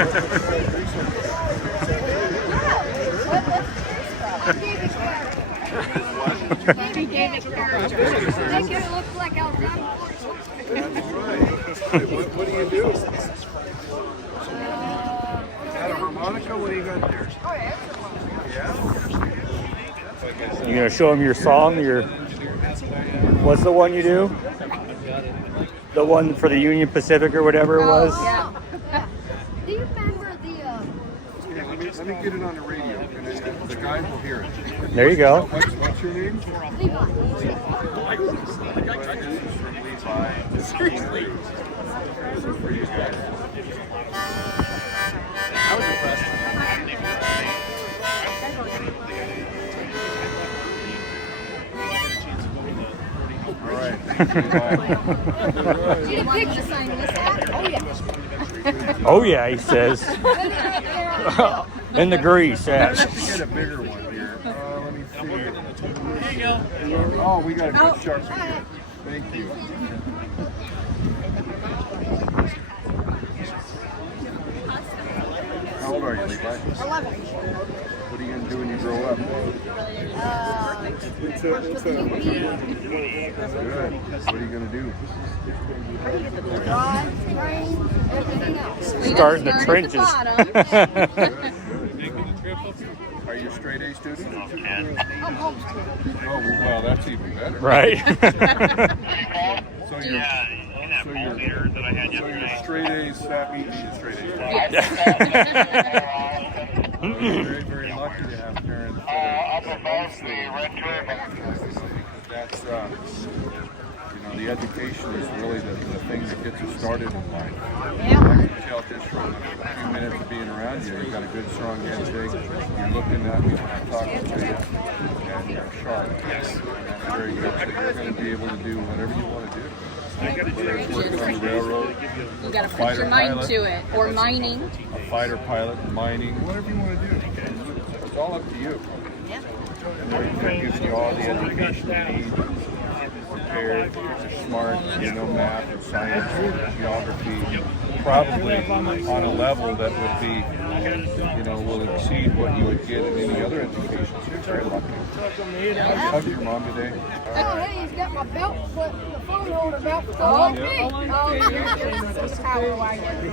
Make it look like I was running. What do you do? Is that a harmonica? What do you got there? Yeah. You gonna show them your song? What's the one you do? The one for the Union Pacific or whatever it was? Yeah. Do you remember the... Yeah, let me get it on the radio, and the guys will hear it. There you go. What's your name? Levi. Seriously. For you guys. I was impressed. All right. See the picture sign this hat? Oh, yeah. Oh yeah, he says. In the grease, Let's yes. get a bigger one here. Let me see. There you go. Oh, we got a good sharp one here. Thank you. How old are you, Levi? 11. What are you going to do when you grow up? Good. What are you going to do? Drive, train, everything else. Start in the trenches. Are you a straight A student? I'm homeschooled. Oh, well, that's even better. Right. So you're straight A's, that means you're straight A's. Very, very lucky to have parents that are that's, the education is really the thing that gets us started in life. Yeah. I can tell just from a few minutes of being around you, you've got a good, strong handshake. You're looking at me when I'm talking to you, and you're sharp. Yes. And that's very good. So you're going to be able to do whatever you want to do. Whether it's working on the railroad, You gotta put your mind to it, or mining. a fighter pilot, mining, whatever you want to do. It's all up to you. Yeah. That gives you all the education you need. Prepared, you're smart, you know math and science, geography, probably on a level that would be, will exceed what you would get in any other education. So you're very lucky. Hug your mom today. Oh, hey, he's got my belt, but the phone holder belt was on me. Oh, that's how I get.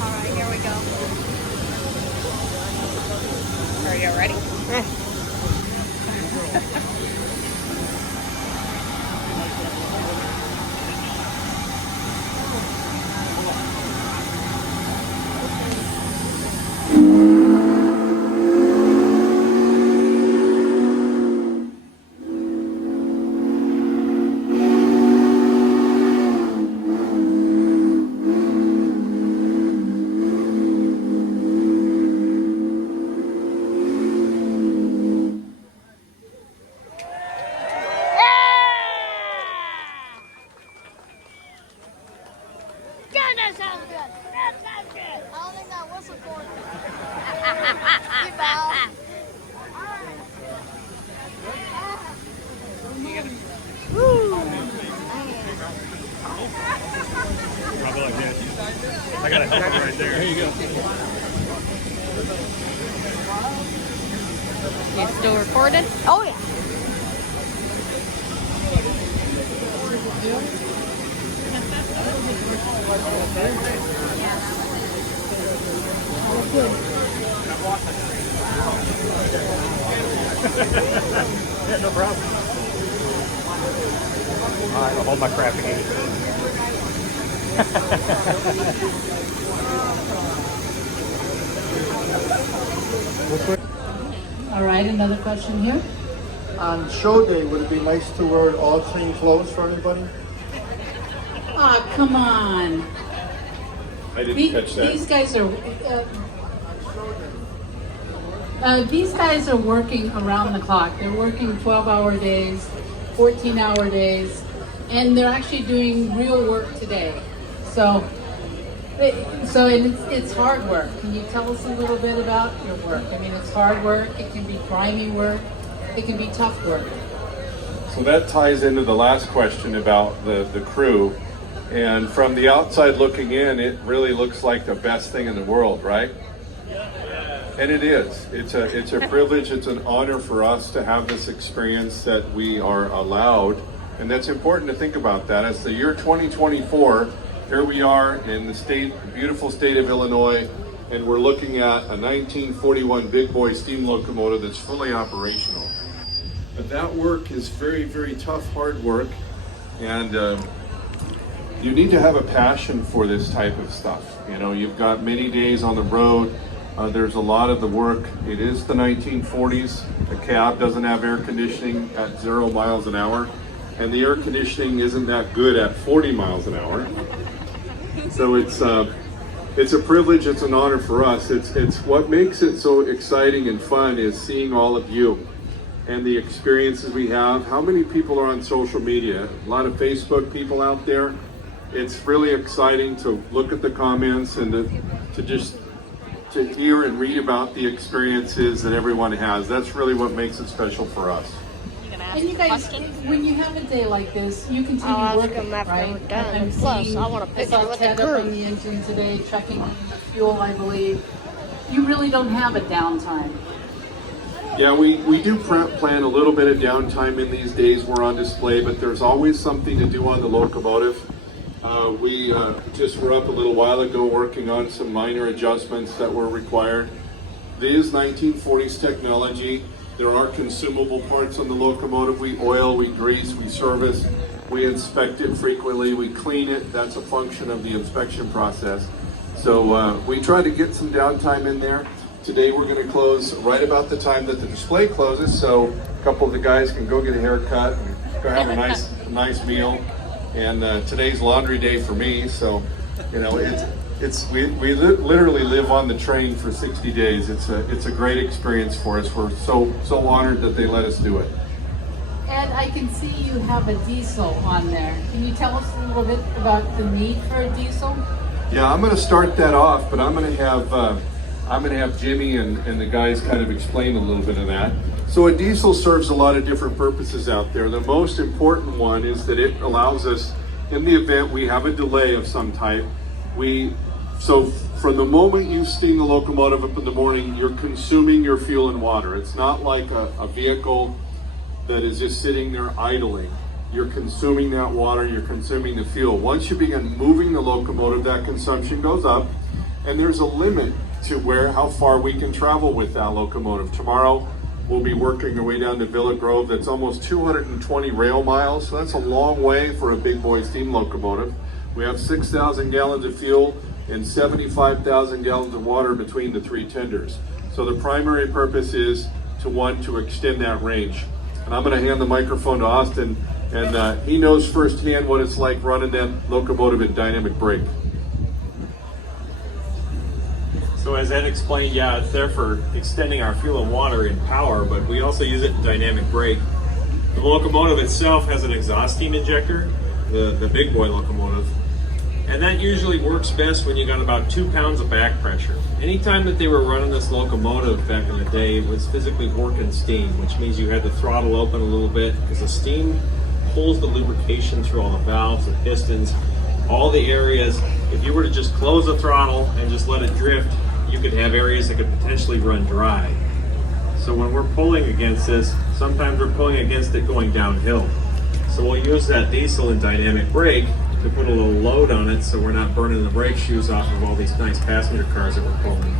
All right, here we go. Are you ready? God, that sounds good. That sounds good. I don't think that whistle cord. You bow. Probably like that. I got a helper right there. Here you go. You still recording? Oh, yeah. Yeah, no problem. I'll hold my crap again. All right, another question here. On show day, would it be nice to wear all clean clothes for everybody? Ah, come on. I didn't catch that. These guys are working around the clock. They're working 12-hour days, 14-hour days, and they're actually doing real work today. So it's hard work. Can you tell us a little bit about your work? I mean, it's hard work. It can be grimy work. It can be tough work. So that ties into the last question about the crew. And from the outside looking in, it really looks like the best thing in the world, right? And it is. It's a privilege. It's an honor for us to have this experience that we are allowed. And that's important to think about that. As the year 2024, here we are in the beautiful state of Illinois, and we're looking at a 1941 big boy steam locomotive that's fully operational. But that work is very, very tough, hard work, and you need to have a passion for this type of stuff. You know, you've got many days on the road. There's a lot of the work. It is the 1940s. The cab doesn't have air conditioning at 0 miles an hour, and the air conditioning isn't that good at 40 miles an hour. So it's a privilege. It's an honor for us. It's what makes it so exciting and fun is seeing all of you and the experiences we have. How many people are on social media? A lot of Facebook people out there. It's really exciting to look at the comments and to hear and read about the experiences that everyone has. That's really what makes it special for us. And you guys, when you have a day like this, you continue working, right? I'm Plus, I want a picture with the Ted up on crew. the engine today, checking on the fuel, I believe. You really don't have a downtime. Yeah, we do plan a little bit of downtime in these days we're on display, but there's always something to do on the locomotive. We just were up a little while ago working on some minor adjustments that were required. This is 1940s technology. There are consumable parts on the locomotive. We oil, we grease, we service, we inspect it frequently, we clean it. That's a function of the inspection process. So we try to get some downtime in there. Today we're going to close right about the time that the display closes, so a couple of the guys can go get a haircut and go have a nice meal. And today's laundry day for me, so you know we literally live on the train for 60 days. It's a great experience for us. We're so honored that they let us do it. And I can see you have a diesel on there. Can you tell us a little bit about the need for a diesel? Yeah, I'm going to start that off, but I'm going to have Jimmy and the guys kind of explain a little bit of that. So a diesel serves a lot of different purposes out there. The most important one is that it allows us, in the event we have a delay of some type, so from the moment you steam the locomotive up in the morning, you're consuming your fuel and water. It's not like a vehicle that is just sitting there idling. You're consuming that water, you're consuming the fuel. Once you begin moving the locomotive, that consumption goes up, and there's a limit to how far we can travel with that locomotive. Tomorrow, we'll be working our way down to Villa Grove. That's almost 220 rail miles, so that's a long way for a big boy steam locomotive. We have 6,000 gallons of fuel and 75,000 gallons of water between the three tenders. So the primary purpose is to extend that range. And I'm going to hand the microphone to Austin, and he knows firsthand what it's like running that locomotive in dynamic brake. So as Ed explained, yeah, it's there for extending our fuel and water in power, but we also use it in dynamic brake. The locomotive itself has an exhaust steam injector, the big boy locomotive, and that usually works best when you got about 2 pounds of back pressure. Anytime that they were running this locomotive back in the day, it was physically working steam, which means you had to throttle open a little bit because the steam pulls the lubrication through all the valves, the pistons, all the areas. If you were to just close the throttle and just let it drift, you could have areas that could potentially run dry. So when we're pulling against this, sometimes we're pulling against it going downhill. So we'll use that diesel in dynamic brake to put a little load on it so we're not burning the brake shoes off of all these nice passenger cars that we're pulling.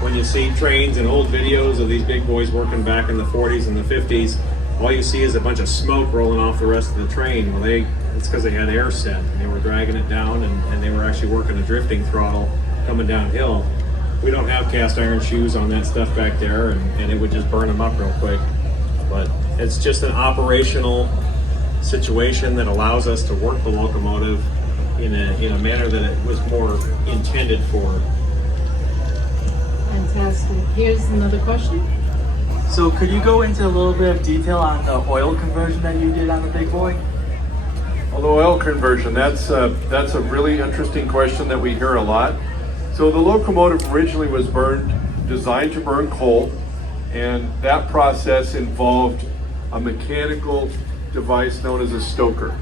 When you see trains and old videos of these big boys working back in the 40s and the 50s, all you see is a bunch of smoke rolling off the rest of the train. Well, it's because they had air set, and they were dragging it down, and they were actually working a drifting throttle coming downhill. We don't have cast iron shoes on that stuff back there, and it would just burn them up real quick. But it's just an operational situation that allows us to work the locomotive in a manner that it was more intended for. Fantastic. Here's another question. So could you go into a little bit of detail on the oil conversion that you did on the big boy? Well, the oil conversion, that's a really interesting question that we hear a lot. So the locomotive originally was designed to burn coal, and that process involved a mechanical device known as a stoker.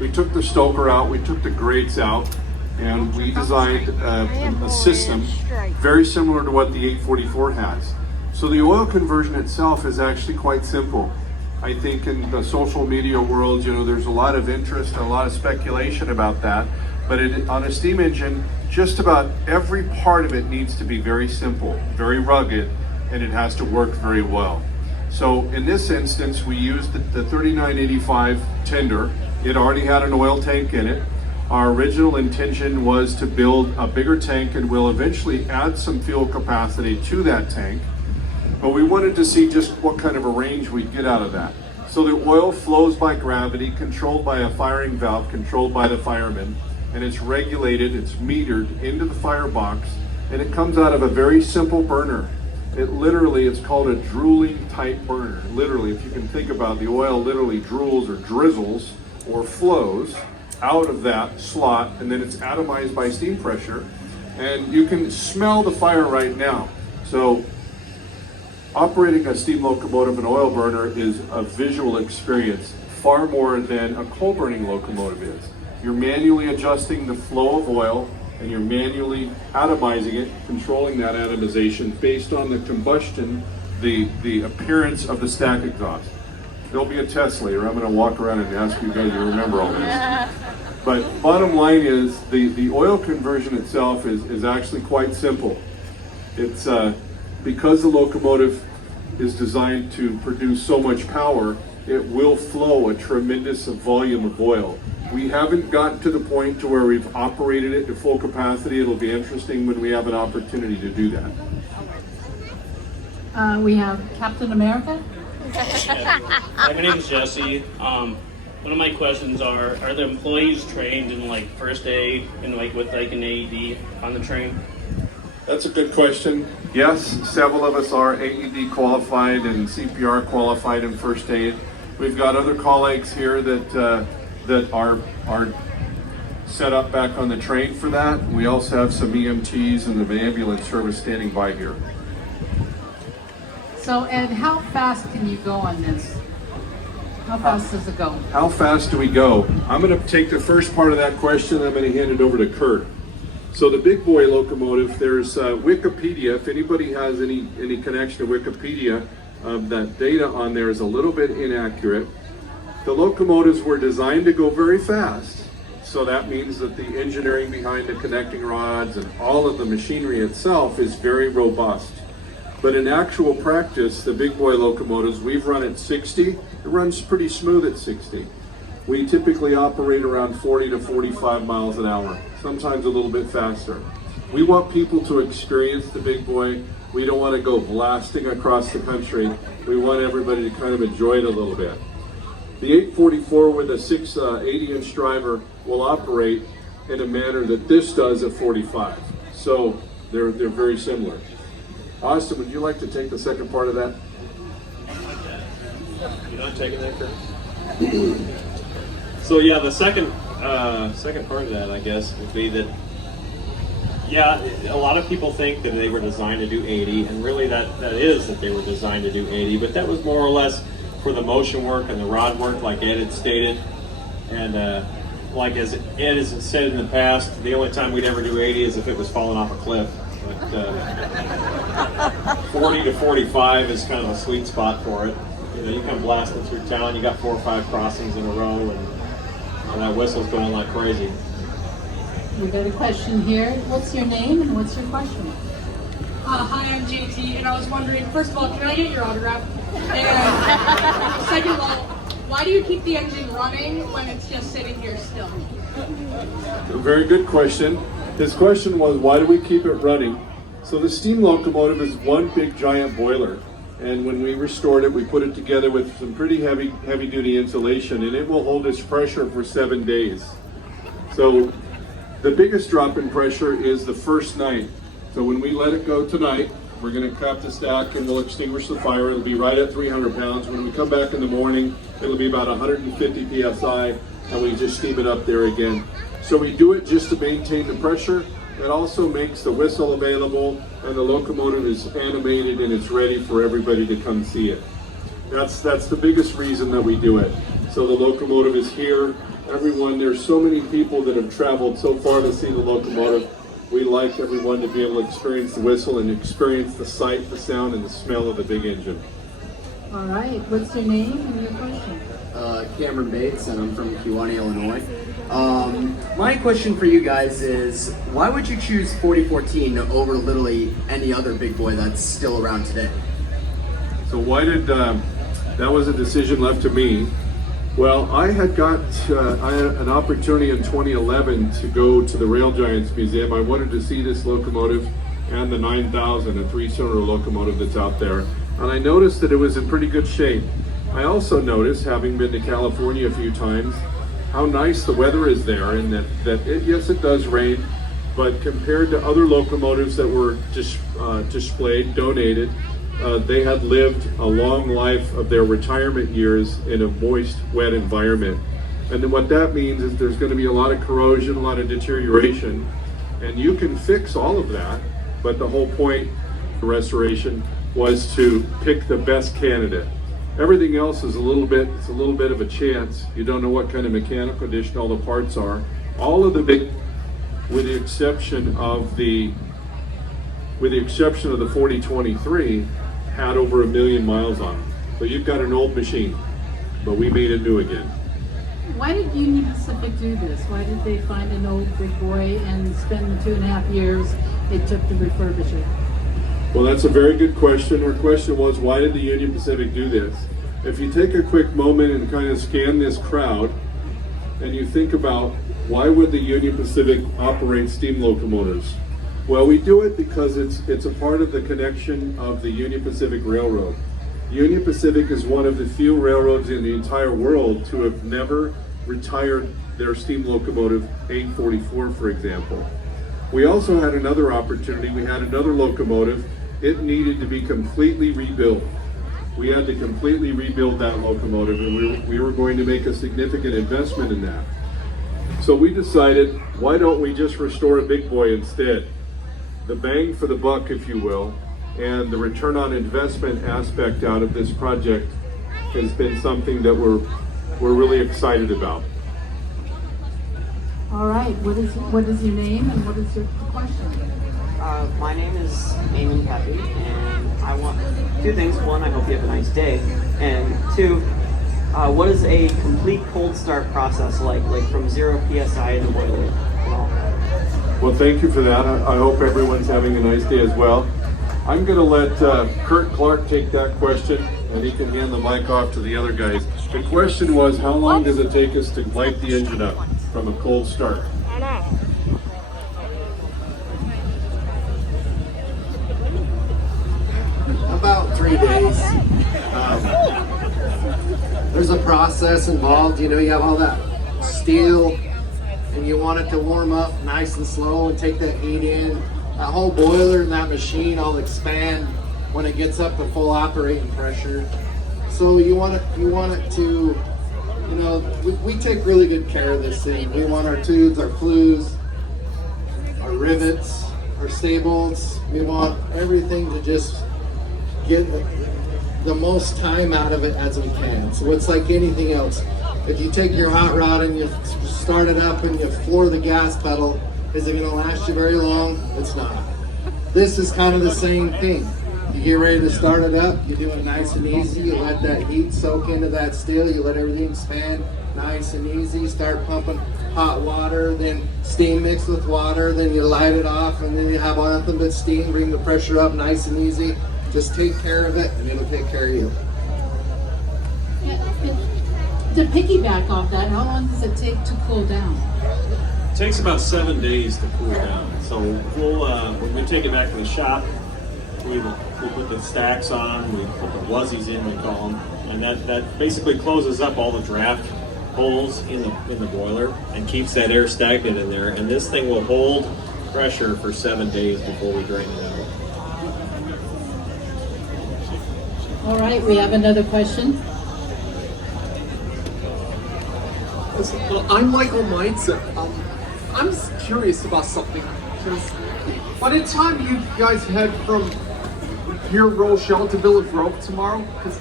We took the stoker out, we took the grates out, and we designed a system very similar to what the 844 has. So the oil conversion itself is actually quite simple. I think in the social media world, there's a lot of interest and a lot of speculation about that. But on a steam engine, just about every part of it needs to be very simple, very rugged, and it has to work very well. So in this instance, we used the 3985 tender. It already had an oil tank in it. Our original intention was to build a bigger tank, and we'll eventually add some fuel capacity to that tank. But we wanted to see just what kind of a range we'd get out of that. So the oil flows by gravity, controlled by a firing valve, controlled by the fireman, and it's regulated, it's metered into the firebox, and it comes out of a very simple burner. It's called a drooling type burner. Literally, if you can think about it, the oil literally drools or drizzles or flows out of that slot, and then it's atomized by steam pressure, and you can smell the fire right now. So operating a steam locomotive and oil burner is a visual experience far more than a coal burning locomotive is. You're manually adjusting the flow of oil, and you're manually atomizing it, controlling that atomization based on the combustion, the appearance of the stack exhaust. There'll be a test later. I'm going to walk around and ask you guys to remember all this. But bottom line is, the oil conversion itself is actually quite simple. It's because the locomotive is designed to produce so much power, it will flow a tremendous volume of oil. We haven't gotten to the point to where we've operated it to full capacity. It'll be interesting when we have an opportunity to do that. We have Captain America. My name is Jesse. One of my questions are the employees trained in like first aid and with an AED on the train? That's a good question. Yes, several of us are AED qualified and CPR qualified in first aid. We've got other colleagues here that are set up back on the train for that. We also have some EMTs and the ambulance service standing by here. So Ed, how fast can you go on this? How fast does it go? How fast do we go? I'm going to take the first part of that question. I'm going to hand it over to Kurt. So the big boy locomotive, there's Wikipedia. If anybody has any connection to Wikipedia, that data on there is a little bit inaccurate. The locomotives were designed to go very fast. So that means that the engineering behind the connecting rods and all of the machinery itself is very robust. But in actual practice, the big boy locomotives, we've run at 60. It runs pretty smooth at 60. We typically operate around 40 to 45 miles an hour, sometimes a little bit faster. We want people to experience the big boy. We don't want to go blasting across the country. We want everybody to kind of enjoy it a little bit. The 844 with a 80-inch driver will operate in a manner that this does at 45. So they're very similar. Austin, would you like to take the second part of that? You're not taking that, Chris? So yeah, the second part of that, I guess, would be that, yeah, a lot of people think that they were designed to do 80, and really that is that they were designed to do 80, but that was more or less for the motion work and the rod work, like Ed had stated. And like as Ed has said in the past, the only time we'd ever do 80 is if it was falling off a cliff. But 40 to 45 is kind of a sweet spot for it. You come blasting through town, you got 4 or 5 crossings in a row, and that whistle's going like crazy. We got a question here. What's your name and what's your question? Hi, I'm JT, and I was wondering, first of all, can I get your autograph? And second of all, why do you keep the engine running when it's just sitting here still? A very good question. His question was, why do we keep it running? So the steam locomotive is one big giant boiler. And when we restored it, we put it together with some pretty heavy duty insulation, and it will hold its pressure for 7 days. So the biggest drop in pressure is the first night. So when we let it go tonight, we're going to cap the stack and we'll extinguish the fire. It'll be right at 300 pounds. When we come back in the morning, it'll be about 150 psi, and we just steam it up there again. So we do it just to maintain the pressure. It also makes the whistle available, and the locomotive is animated and it's ready for everybody to come see it. That's the biggest reason that we do it. So the locomotive is here. Everyone, there's so many people that have traveled so far to see the locomotive. We like everyone to be able to experience the whistle and experience the sight, the sound, and the smell of the big engine. All right, what's your name and your question? Cameron Bates, and I'm from Kewanee, Illinois. My question for you guys is, why would you choose 4014 over literally any other big boy that's still around today? So why did, that was a decision left to me. Well, I had an opportunity in 2011 to go to the Rail Giants Museum. I wanted to see this locomotive and the 9000, a 3-cylinder locomotive that's out there. And I noticed that it was in pretty good shape. I also noticed, having been to California a few times, how nice the weather is there, and yes, it does rain, but compared to other locomotives that were just displayed, donated, they had lived a long life of their retirement years in a moist, wet environment. And then what that means is there's going to be a lot of corrosion, a lot of deterioration, and you can fix all of that, but the whole point of restoration was to pick the best candidate. Everything else is a little bit of a chance. You don't know what kind of mechanical condition all the parts are. All of the big, with the exception of the 4023, had over 1 million miles on them. So you've got an old machine, but we made it new again. Why did Union Pacific do this? Why did they find an old big boy and spend the 2.5 years it took to refurbish it? Well, that's a very good question. Our question was, why did the Union Pacific do this? If you take a quick moment and kind of scan this crowd, and you think about, why would the Union Pacific operate steam locomotives? Well, we do it because it's a part of the connection of the Union Pacific Railroad. Union Pacific is one of the few railroads in the entire world to have never retired their steam locomotive 844, for example. We also had another opportunity. We had another locomotive. It needed to be completely rebuilt. We had to completely rebuild that locomotive, and we were going to make a significant investment in that. So we decided, why don't we just restore a big boy instead? The bang for the buck, if you will, and the return on investment aspect out of this project has been something that we're really excited about. All right, what is your name and what is your question? My name is Amy Peppy, and I want 2 things. 1, I hope you have a nice day, and 2, what is a complete cold start process like from 0 psi in the boiler? Well, thank you for that. I hope everyone's having a nice day as well. I'm going to let Kurt Clark take that question, and he can hand the mic off to the other guys. The question was, how long does it take us to light the engine up from a cold start? About 3 days. There's a process involved. You know, you have all that steel, and you want it to warm up nice and slow and take that heat in. That whole boiler and that machine all expand when it gets up to full operating pressure. So you want it to, you know, we take really good care of this thing. We want our tubes, our flues, our rivets, our stables. We want everything to just get the most time out of it as we can. So it's like anything else. If you take your hot rod and you start it up and you floor the gas pedal, is it going to last you very long? It's not. This is kind of the same thing. You get ready to start it up, you do it nice and easy, you let that heat soak into that steel, you let everything expand nice and easy, start pumping hot water, then steam mixed with water, then you light it off, and then you have nothing but steam, bring the pressure up nice and easy. Just take care of it and it'll take care of you. to piggyback off that, how long does it take to cool down? It takes about 7 days to cool down. So we'll when we take it back to the shop, we put the stacks on, we put the wuzzies in, we call them, and that basically closes up all the draft holes in the boiler and keeps that air stagnant in there. And this thing will hold pressure for 7 days before we drain it out. All right, we have another question. I'm Michael Meitzer. I'm just curious about something. Because by the time you guys head from here, Rochelle to Villa Grove tomorrow, because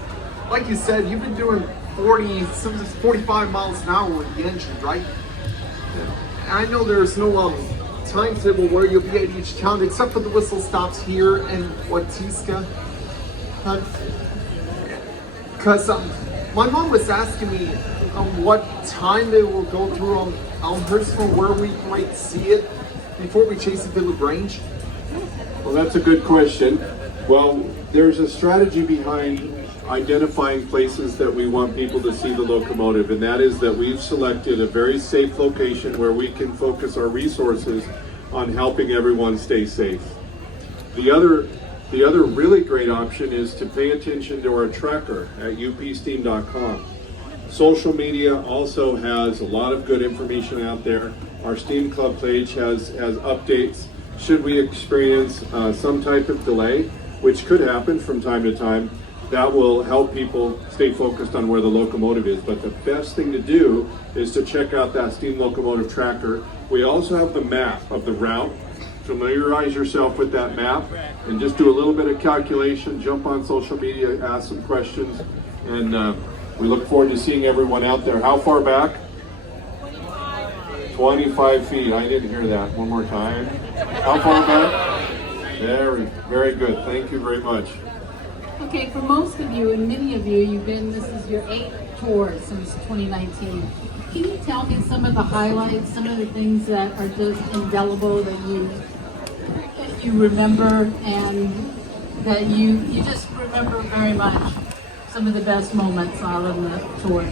like you said, you've been doing 45 miles an hour with the engine, right? And I know there's no timetable where you'll be at each town, except for the whistle stops here in Watiska. Because my mom was asking me what time they will go through Elmhurst from where we might see it before we chase the Villa Grange. Well, that's a good question. Well, there's a strategy behind identifying places that we want people to see the locomotive, and that is that we've selected a very safe location where we can focus our resources on helping everyone stay safe. The other really great option is to pay attention to our tracker at upsteam.com. Social media also has a lot of good information out there. Our Steam Club page has updates. Should we experience some type of delay, which could happen from time to time, that will help people stay focused on where the locomotive is. But the best thing to do is to check out that steam locomotive tracker. We also have the map of the route. Familiarize yourself with that map and just do a little bit of calculation, jump on social media, ask some questions, and we look forward to seeing everyone out there. How far back? 25 feet. I didn't hear that. One more time. How far back? Very good. Thank you very much. Okay, for most of you and many of you, this is your 8th tour since 2019. Can you tell me some of the highlights, some of the things that are just indelible that you remember and that you just remember very much? Some of the best moments out of the tour.